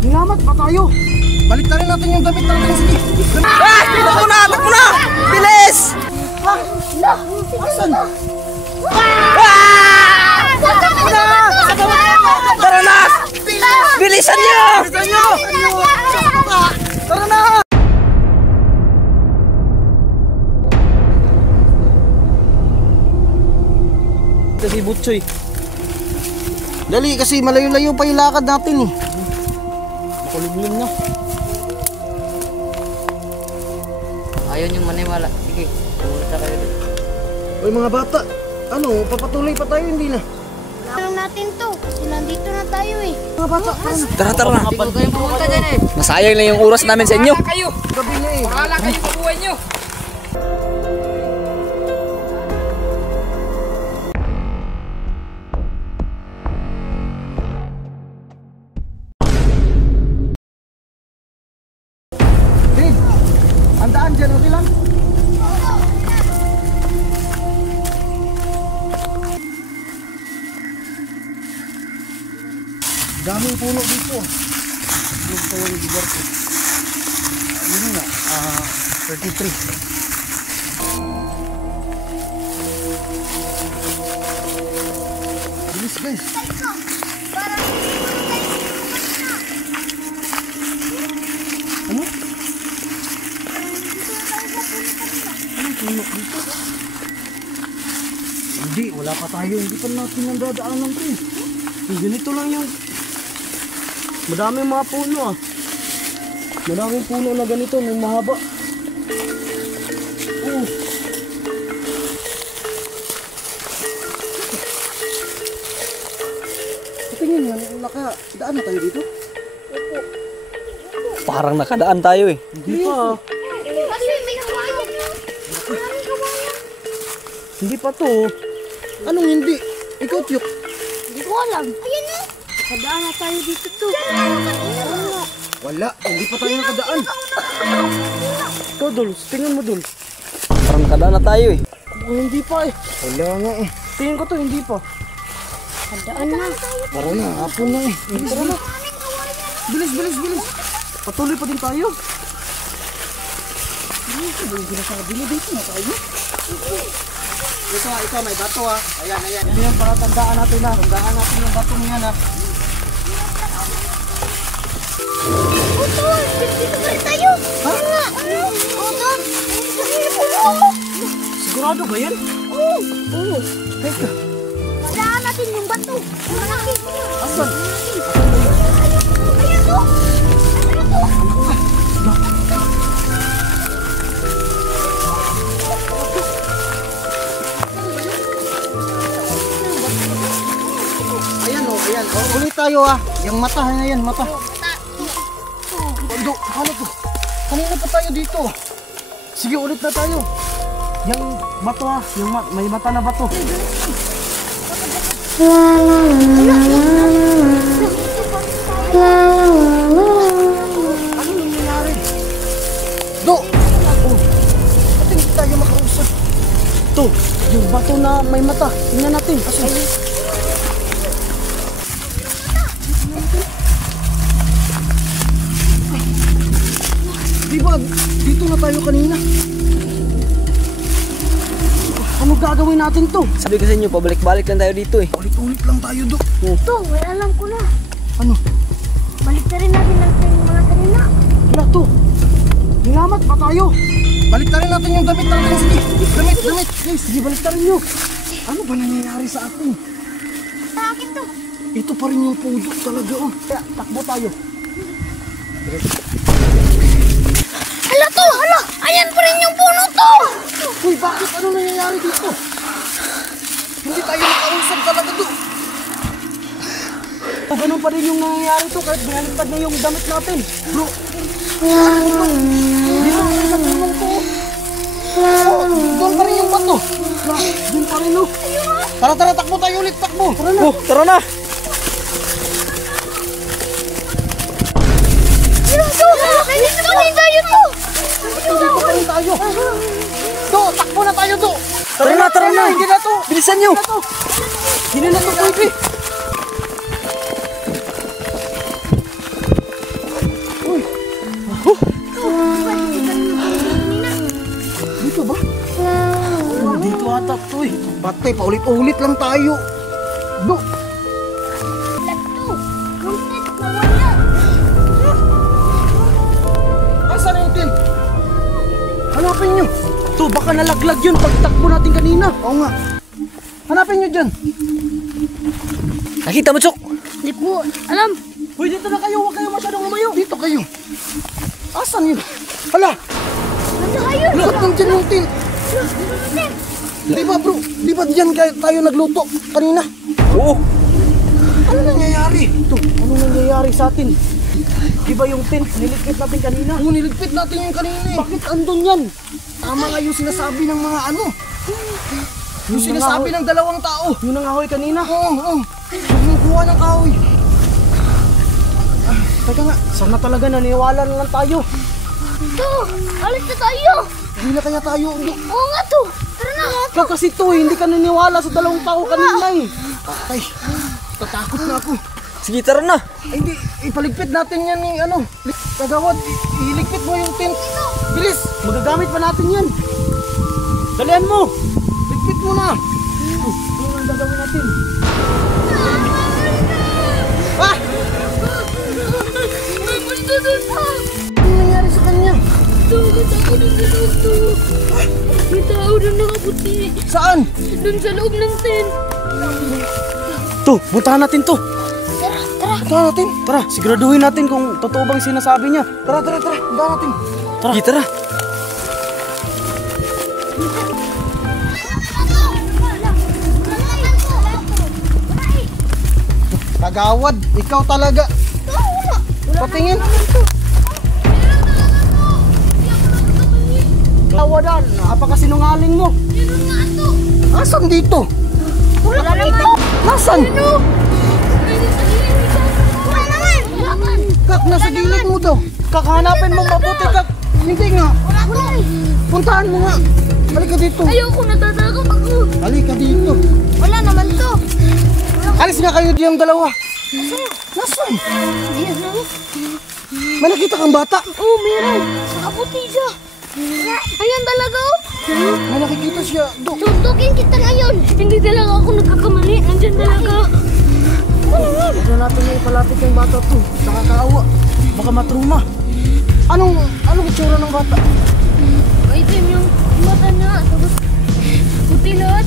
Nilamat pa tayo. Balik na rin natin yung damit natin. Sige. Takbo na! Takbo na! Bilis! Asan? Tara na! Bilisan niyo! Bilisan niyo! Tara na! Ito si Butchoy. Dali kasi malayo-layo pa yung lakad natin eh. Makulimlim na. Ayaw niyong maniwala. Sige, pumunta kayo dito. Oy mga bata, ano, papatuloy pa tayo, hindi na. Ano natin to? Kasi nandito na tayo eh. Mga bata, Tara, tara na. Hindi ko kayong pumunta dyan eh. Masayang lang yung oras namin sa inyo. gabi na eh. Wala kayo sa buhay nyo. Dave, andaan dyan, okay lang? Daming puno dito. Yung po yung lugar ko. Yun nga, 33. Bilis guys. Ano? Anong puno dito? Hindi, wala pa tayo. Hindi pa natin ang dadaanan ko eh. Ganito lang yung madaming mga puno ah. Madaming puno na ganito, may mahaba. Oh. Tingin nga, nakadaan na tayo dito? Parang nakadaan tayo eh. Hindi pa. Kasi may kawayan. Maraming kawayan. Hindi pa to. Anong hindi? Ikaw, Tiyok. Hindi ko alam. Ayan na. Kadaan na tayo dito to. Wala, hindi pa tayo nakadaan. Ikaw, Duls. Tingnan mo, Duls. Parang nakadaan na tayo eh. Hindi pa eh. Wala nga eh. Tingin ko to, hindi pa. Kadaan na. Tara na, hapon na eh. Tara na. Bilis, bilis, bilis. Patuloy pa din tayo. Ano yung ginasabi mo dito na tayo? Ito, may bato ha. Ayan, ayan. Yan yung para tandaan natin ha. Tandaan natin yung batong yan ha. Utol, dito pa rin tayo. Ha? Utol, puno. Sigurado ba yan? Oo. Oo. Teka. Kadaan natin yung bato. Malaki. Asan? Ayan to. Ayan to. Ayan o, ayan. Ulit tayo ha. Yung mata na yan, mata. Bando, ano to? Kanina pa tayo dito. Sige, ulit na tayo. Yung bato ha. Yung may mata na bato. Ano nangyayari? Do! Oh, ba't hindi tayo makausap? To, yung bato na may mata. Tingnan natin. Asan? Diba, dito na tayo kanina. Ano gagawin natin to? Sabi ko sa inyo, pabalik-balik lang tayo dito eh. Ulit-ulit lang tayo, Dok. Ito, may alam ko na. Ano? Balik na rin natin ang mga kanina. Wala to. Nilamat pa tayo. Balik na rin natin yung damit natin. Sige, damit, damit. Guys, sige, balik na rin nyo. Ano ba nangyayari sa atin? Sa akin to. Ito pa rin yung pudo talaga, oh. Kaya, takbo tayo. Hala to, hala. Ayan pa rin yung puno to. Uy, bakit? Ano nangyayari dito? Hindi tayo makausap talaga, Dok. O, ganun pa rin yung nangyayari to kahit binaliktad na yung damit natin. Bro, hindi mo sa tulong to. Oh, doon pa rin yung bato. Doon pa rin, oh. Tara, tara, takbo tayo ulit, takbo. Tara na. Oh, tara na! Dito, nandito pa rin tayo to. Dito pa rin tayo. Do, takbo na tayo, Do. Tara na. Hindi na to. Bilisan nyo. Hindi na to pwede. Uy. Dito ba? Dito ata to eh. Batay, paulit-ulit lang tayo. Do. Asan na yung tin? Hanapin nyo. To, baka nalaglag yun pagtakbo natin kanina. Oo nga. Hanapin nyo dyan. Nakita mo, Chok? Hindi po alam. Uy, dito na kayo. Huwag kayo masyadong lumayo. Dito kayo. Asan yun? Hala! Nandun kayo. Ba't nandyan yung tin? Di ba, bro? Di ba dyan tayo nagluto kanina? Oo. Ano nangyayari? Ito, ano nangyayari sa atin? Di ba yung tent, niligpit natin kanina? Oo, niligpit natin yung kanina eh. Bakit andun yan? Tama nga yung sinasabi ng mga ano. Yung sinasabi ng dalawang tao. Yung nangahoy kanina? Oo. Huwag mong kuha ng kahoy. Teka nga, sana talaga naniwala na lang tayo. To, alis na tayo. Hindi na kaya tayo. Oo nga to. Tara na. Kasi to, hindi ka naniwala sa dalawang tao kanina eh. Ay, tatakot na ako. Sige, tara na. Ay, hindi, ipaligpit natin yan yung ano. Kagawad, iligpit mo yung tent. Bilis, magagamit pa natin yan. Dalian mo. Ligpit mo na. Ano ang gagawin natin? Ah! May multo doon pa. Ano nangyari sa kanya? Kita ko doon sa loob to. May tao doon nakaputi. Saan? Doon sa loob ng tent. To, puntahan natin to. Tara. Puntahan natin. Tara, siguraduhin natin kung totoo bang sinasabi niya. Tara. Puntahan natin. Tara. Sige, tara. Kagawad, ikaw talaga. Patingin. Kawadan, apakasinungaling mo? Asan dito? Wala naman. Nasaan? Wala naman. Kak, nasa gilid mo daw. Kakahanapin mo mabuti, Kak. Hindi nga. Wala. Puntahan mo nga. Halika dito. Ayoko, natatakot ako. Halika dito. Wala naman to. Alis nga kayo diyang dalawa. Nasaan? May nakita kang bata? Oo, meron. Nakaputi siya. Ayan talaga oh. May nakikita siya. Tuntukin kita ngayon. Hindi talaga ako nagkakamali. Nandyan talaga. Huwag na natin na ipalapit yung bata to. Nakakaawa. Baka matruma. Anong itsura ng bata? Maitim yung mata niya. Tapos puti lahat.